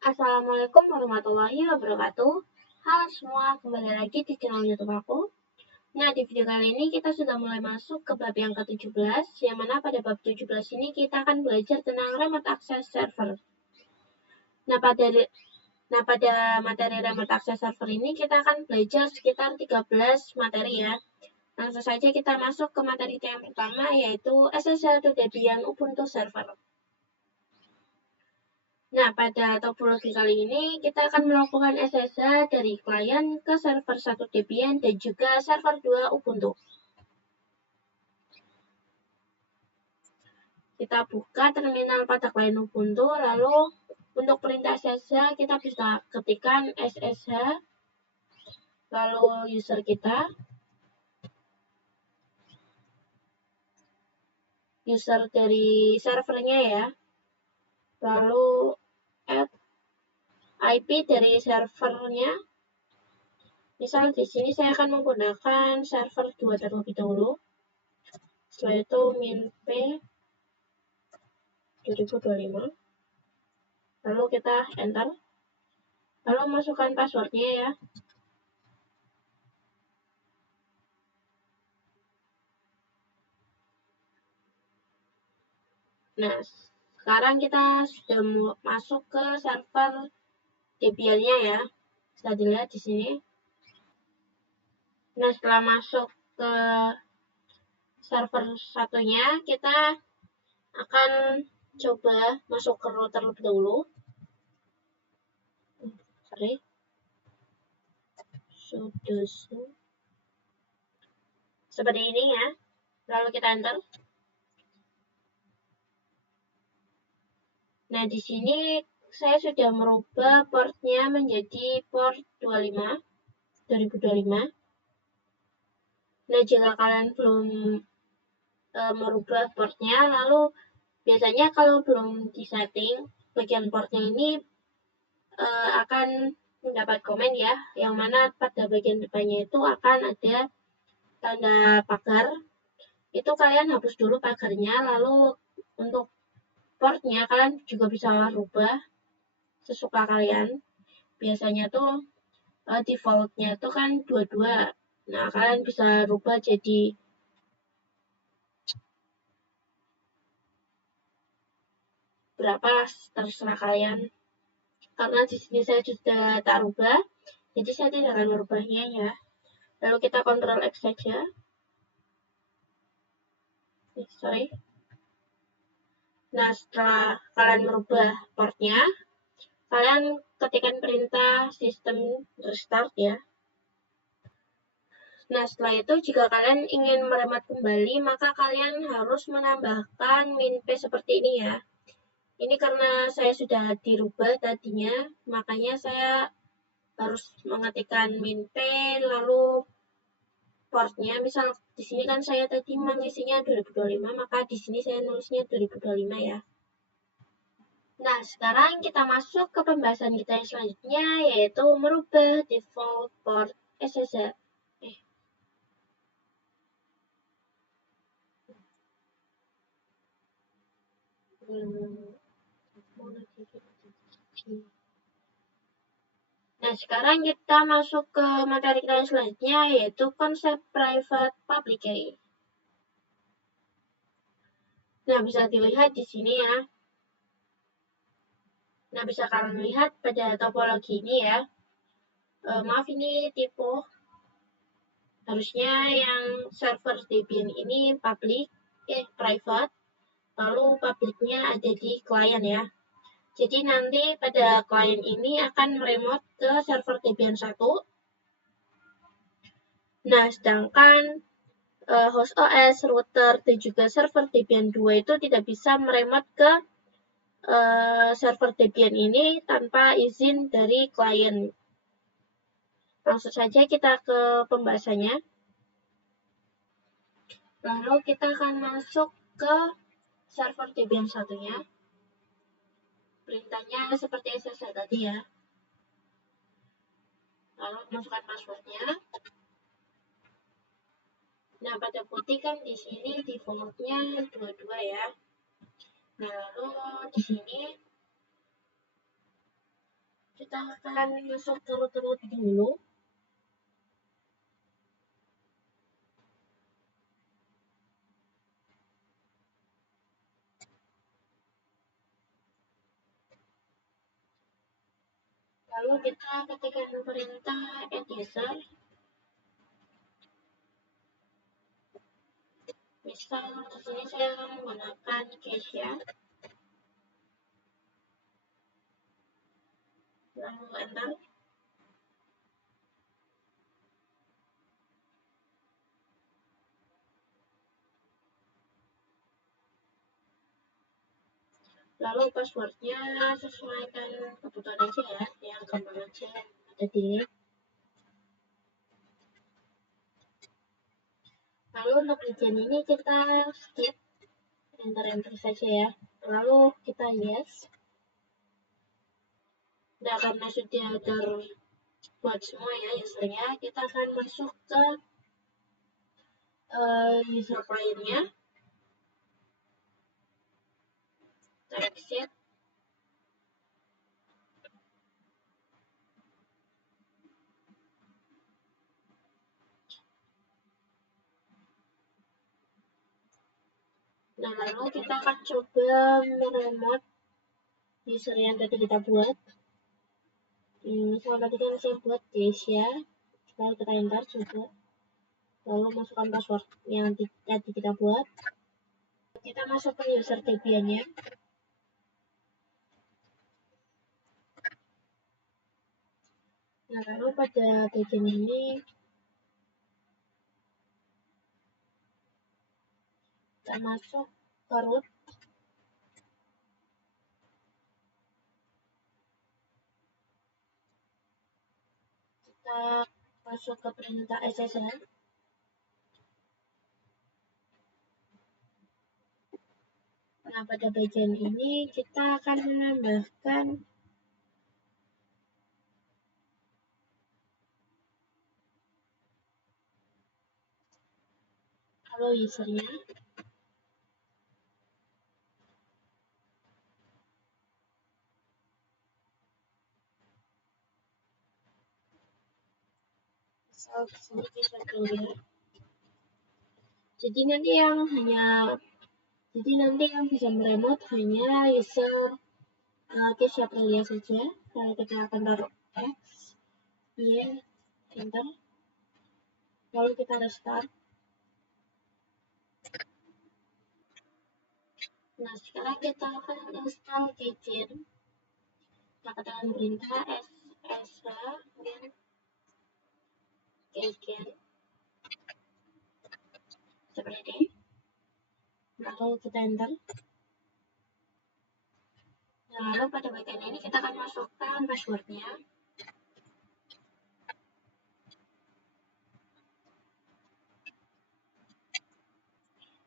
Assalamualaikum warahmatullahi wabarakatuh. Halo semua, kembali lagi di channel YouTube aku. Nah, di video kali ini kita sudah mulai masuk ke bab yang ke-17, yang mana pada bab 17 ini kita akan belajar tentang remote access server. Nah, pada materi remote access server ini kita akan belajar sekitar 13 materi ya. Langsung saja kita masuk ke materi yang pertama, yaitu SSH atau Debian Ubuntu Server. Nah, pada topologi kali ini kita akan melakukan SSH dari klien ke server 1 Debian dan juga server 2 Ubuntu. Kita buka terminal pada klien Ubuntu, lalu untuk perintah SSH kita bisa ketikkan SSH, lalu user kita, user dari servernya ya, lalu add IP dari servernya. Misal di sini saya akan menggunakan server 2 terlebih dahulu. Setelah itu minp 2025. Lalu kita enter. Lalu masukkan passwordnya ya. Nah, sekarang kita sudah masuk ke server Debian-nya ya. Bisa dilihat di sini. Nah, setelah masuk ke server satunya, kita akan coba masuk ke root terlebih dahulu. Sudo seperti ini ya. Lalu kita enter. Nah, di sini saya sudah merubah portnya menjadi port 2025. Nah, jika kalian belum merubah portnya, lalu biasanya kalau belum disetting, bagian portnya ini akan mendapat komen ya, yang mana pada bagian depannya itu akan ada tanda pagar. Itu kalian hapus dulu pagarnya, lalu untuk portnya kalian juga bisa rubah sesuka kalian. Biasanya tuh defaultnya tuh kan 22. Nah, kalian bisa rubah jadi berapa lah, terserah kalian. Karena di sini saya sudah tak rubah, jadi saya tidak akan merubahnya ya. Lalu kita Ctrl X saja. Nah, setelah kalian merubah portnya, kalian ketikkan perintah system restart ya. Nah, setelah itu jika kalian ingin meremat kembali, maka kalian harus menambahkan minp seperti ini ya. Ini karena saya sudah dirubah tadinya, makanya saya harus mengetikkan minp, lalu portnya. Misal di sini kan saya tadi mengisinya 2025, maka di sini saya nulisnya 2025 ya. Nah, sekarang kita masuk ke pembahasan kita yang selanjutnya, yaitu merubah default port SSH. Nah, sekarang kita masuk ke materi kita yang selanjutnya, yaitu konsep private public key. Nah, bisa dilihat di sini ya. Nah, bisa kalian lihat pada topologi ini ya. Maaf, ini tipe. Harusnya yang server Debian ini private, lalu publiknya ada di klien ya. Jadi nanti pada klien ini akan meremote ke server Debian 1. Nah, sedangkan host OS, router, dan juga server Debian 2 itu tidak bisa meremote ke server Debian ini tanpa izin dari klien. Langsung saja kita ke pembahasannya. Lalu kita akan masuk ke server Debian 1-nya. Perintahnya seperti SSH tadi ya. Lalu masukkan passwordnya. Nah, pada putih kan di sini defaultnya 22 ya. Nah, lalu di sini Kita akan masuk terlebih dahulu. Lalu kita ketikkan perintah add user. Misal di sini saya menggunakan Keisha. Lalu enter. Lalu passwordnya sesuaikan kebutuhan aja ya, yang gampang aja ada di link. Lalu untuk region ini kita skip, enter saja ya. Lalu kita yes. Nah, karena sudah terbuat semua ya usernya, kita akan masuk ke user client-nya. Exit. Nah, lalu kita akan coba meremote user yang tadi kita buat. Misal tadi kan saya buat Keisha, lalu kita enter coba. Lalu masukkan password yang tadi kita buat. Kita masuk ke user Debian-nya. Nah, lalu pada bagian ini kita masuk ke root. Kita masuk ke perintah SSL. Nah, pada bagian ini kita akan menambahkan halo usernya. Misal sini bisa dilihat. Jadi nanti yang bisa meremote hanya user Keisha Aprilia saja. Lalu kita akan taruh X, Y, enter. Lalu kita restart. Nah, sekarang kita akan install Keygen. Kita katakan perintah sh dan Keygen. Seperti ini. Lalu kita enter. Nah, lalu pada bagian ini kita akan masukkan passwordnya.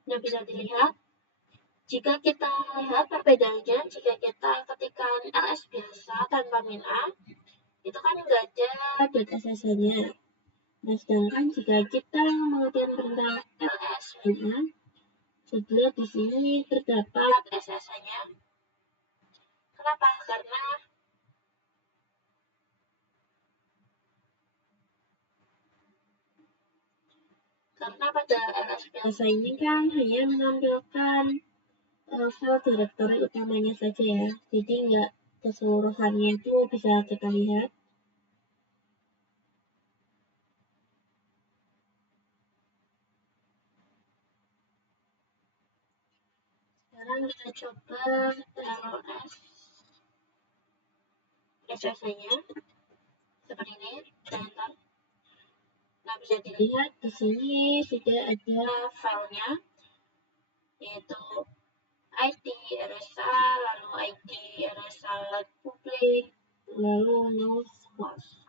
Nah, bisa dilihat jika kita lihat perbedaannya, jika kita ketikkan ls biasa tanpa min a, itu kan nggak ada .sh-nya. Nah, sedangkan jika kita mengetikkan perintah ls min a, jadi di sini terdapat sh-nya. Kenapa? Karena pada ls biasa ini kan hanya menampilkan file directory utamanya saja ya, jadi nggak keseluruhannya itu bisa kita lihat. Sekarang kita coba taruh SSH-nya seperti ini, enter. Nah, bisa dilihat di sini sudah ada filenya, yaitu ID RSA, lalu ID RSA publik, lalu no host.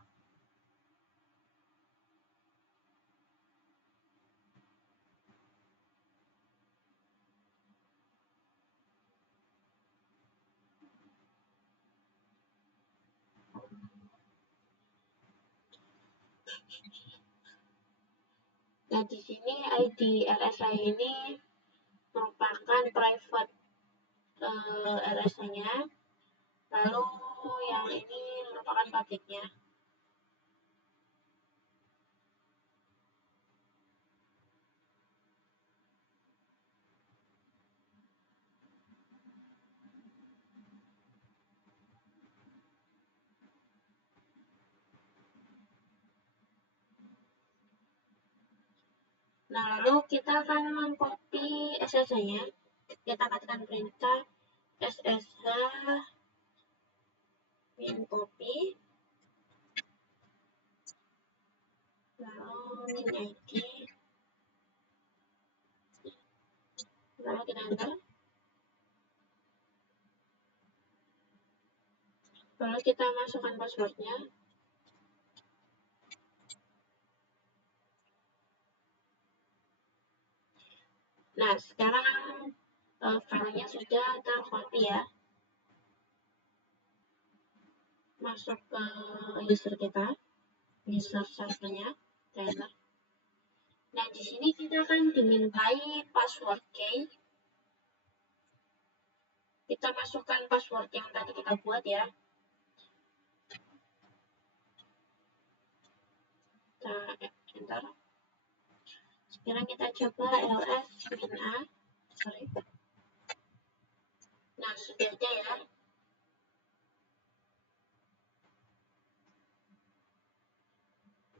Nah, di sini ID RSA ini merupakan private RSA-nya. Lalu yang ini merupakan pabriknya. Nah, lalu kita akan mengcopy SSH-nya. Kita katakan perintah SSH min copy, lalu min id, lalu kita enter. Lalu kita masukkan passwordnya. Nah, sekarang filenya sudah tercopy ya. Masuk ke user kita, user servernya, enter. Nah, di sini kita akan dimintai password key. Kita masukkan password yang tadi kita buat ya. Kita enter. Sekarang kita coba ls min a. Sorry. Nah, sudah ada ya.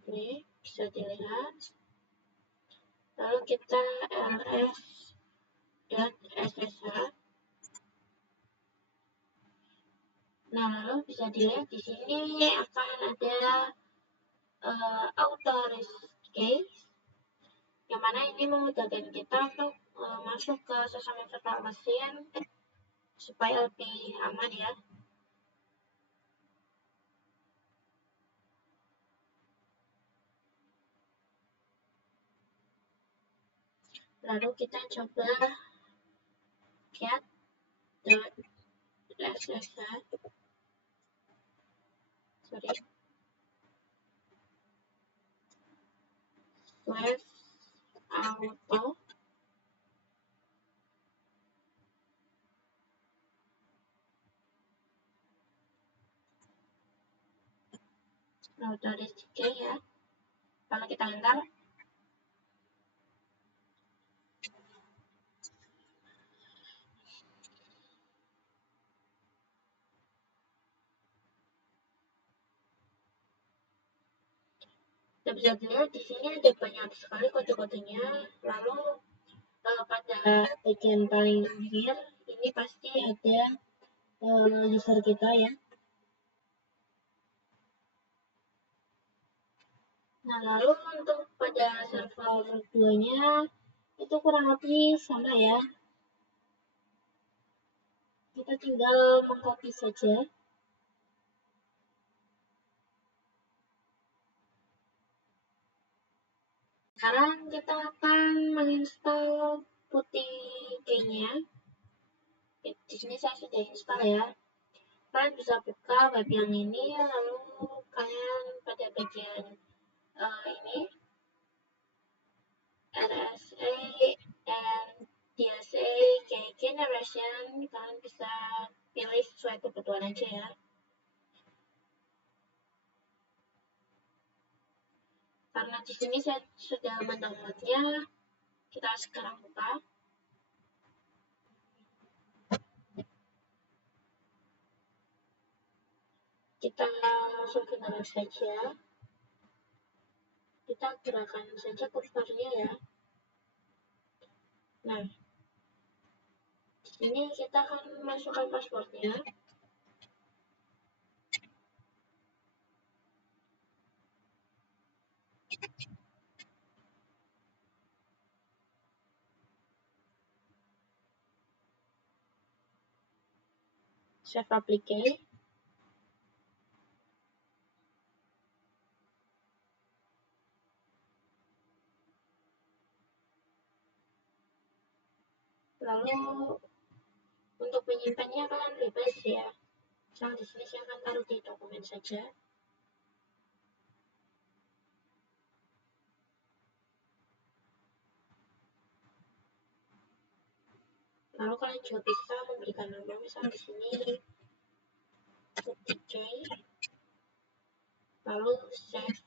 Ini bisa dilihat. Lalu kita ls.ssh. Nah, lalu bisa dilihat di sini akan ada authorize case, yang mana ini memudahkan kita untuk masuk ke sesama virtual machine supaya lebih aman ya. Lalu kita coba get.ssh, sorry, /auto authorize ya. Kalau kita enter, kita bisa dilihat di sini ada banyak sekali kode-kodenya. Lalu pada bagian paling akhir ini pasti ada user kita ya. Nah, lalu untuk pada server 2-nya itu kurang lebih sama ya. Kita tinggal mengcopy saja. Sekarang kita akan menginstal PuTTY-nya. Di sini saya sudah install ya. Kalian bisa buka web yang ini, lalu kalian pada bagian ini RSA and DSA kayak generation, kalian bisa pilih sesuai kebutuhan aja ya. Karena di sini saya sudah mendownloadnya, kita sekarang buka. Kita langsung ke dalam saja. Kita gerakan saja kursornya ya. Nah, di sini kita akan masukkan passwordnya. Save application. Lalu untuk menyimpannya kalian bebas ya. Misal di sini saya akan taruh di dokumen saja. Lalu kalian juga bisa memberikan nama, misal di sini PuTTY. lalu save.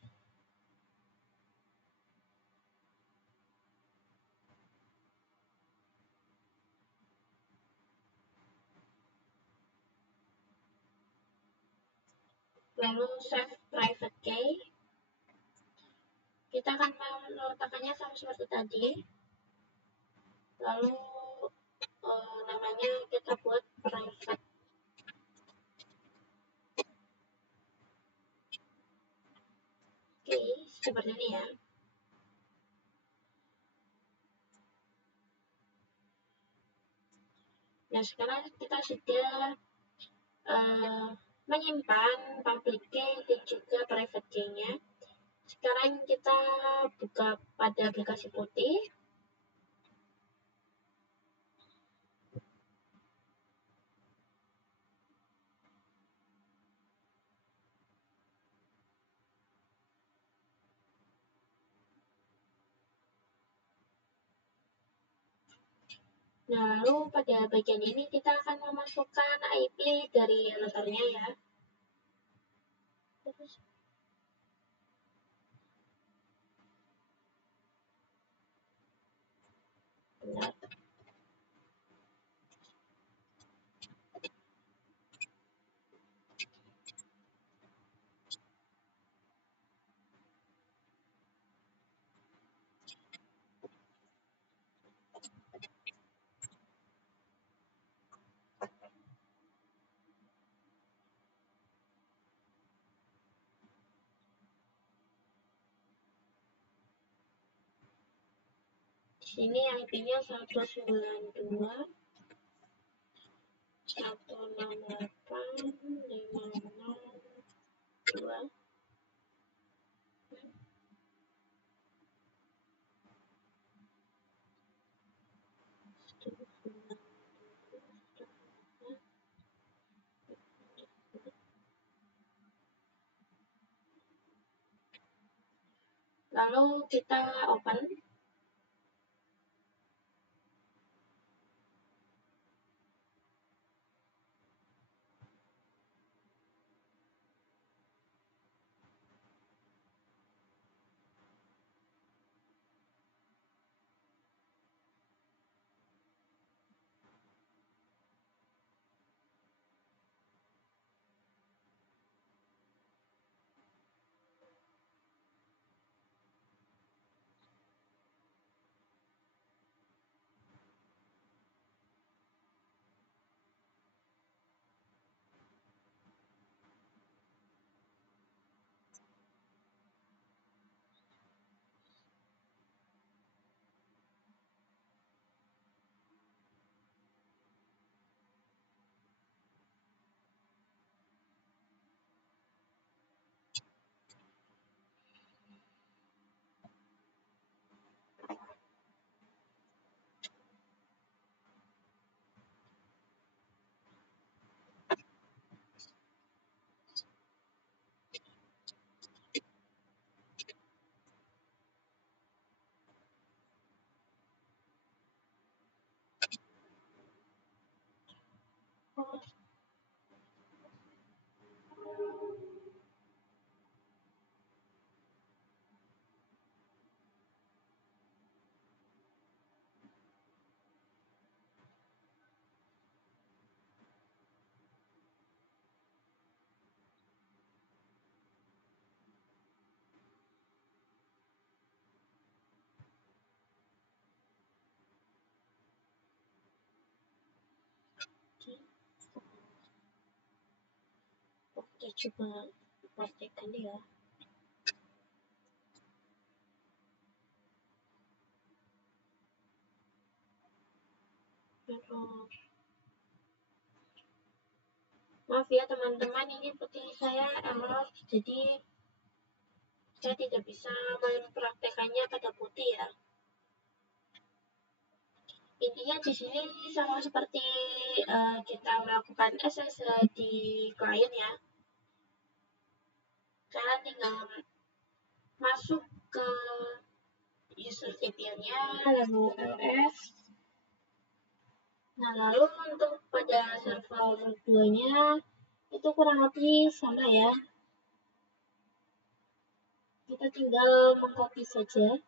Lalu save private key. Kita akan meletakkannya sama seperti tadi. Lalu namanya kita buat private. Oke, seperti ini ya. Nah, sekarang kita sudah menyimpan public key dan juga private key-nya. Sekarang kita buka pada aplikasi putih. Nah, lalu pada bagian ini kita akan memasukkan IP dari routernya ya. Terus, benar. Di sini IP-nya 192.168.502. Lalu kita open. Oke, coba pastikan ya. Maaf ya teman-teman, ini putih saya error, jadi saya tidak bisa mempraktekannya pada putih ya. Intinya di sini sama seperti kita melakukan SSH di klien ya. Kalian tinggal masuk ke user VPN-nya, lalu ls. Nah, lalu untuk pada server 2-nya itu kurang lebih sama ya. kita tinggal mengcopy saja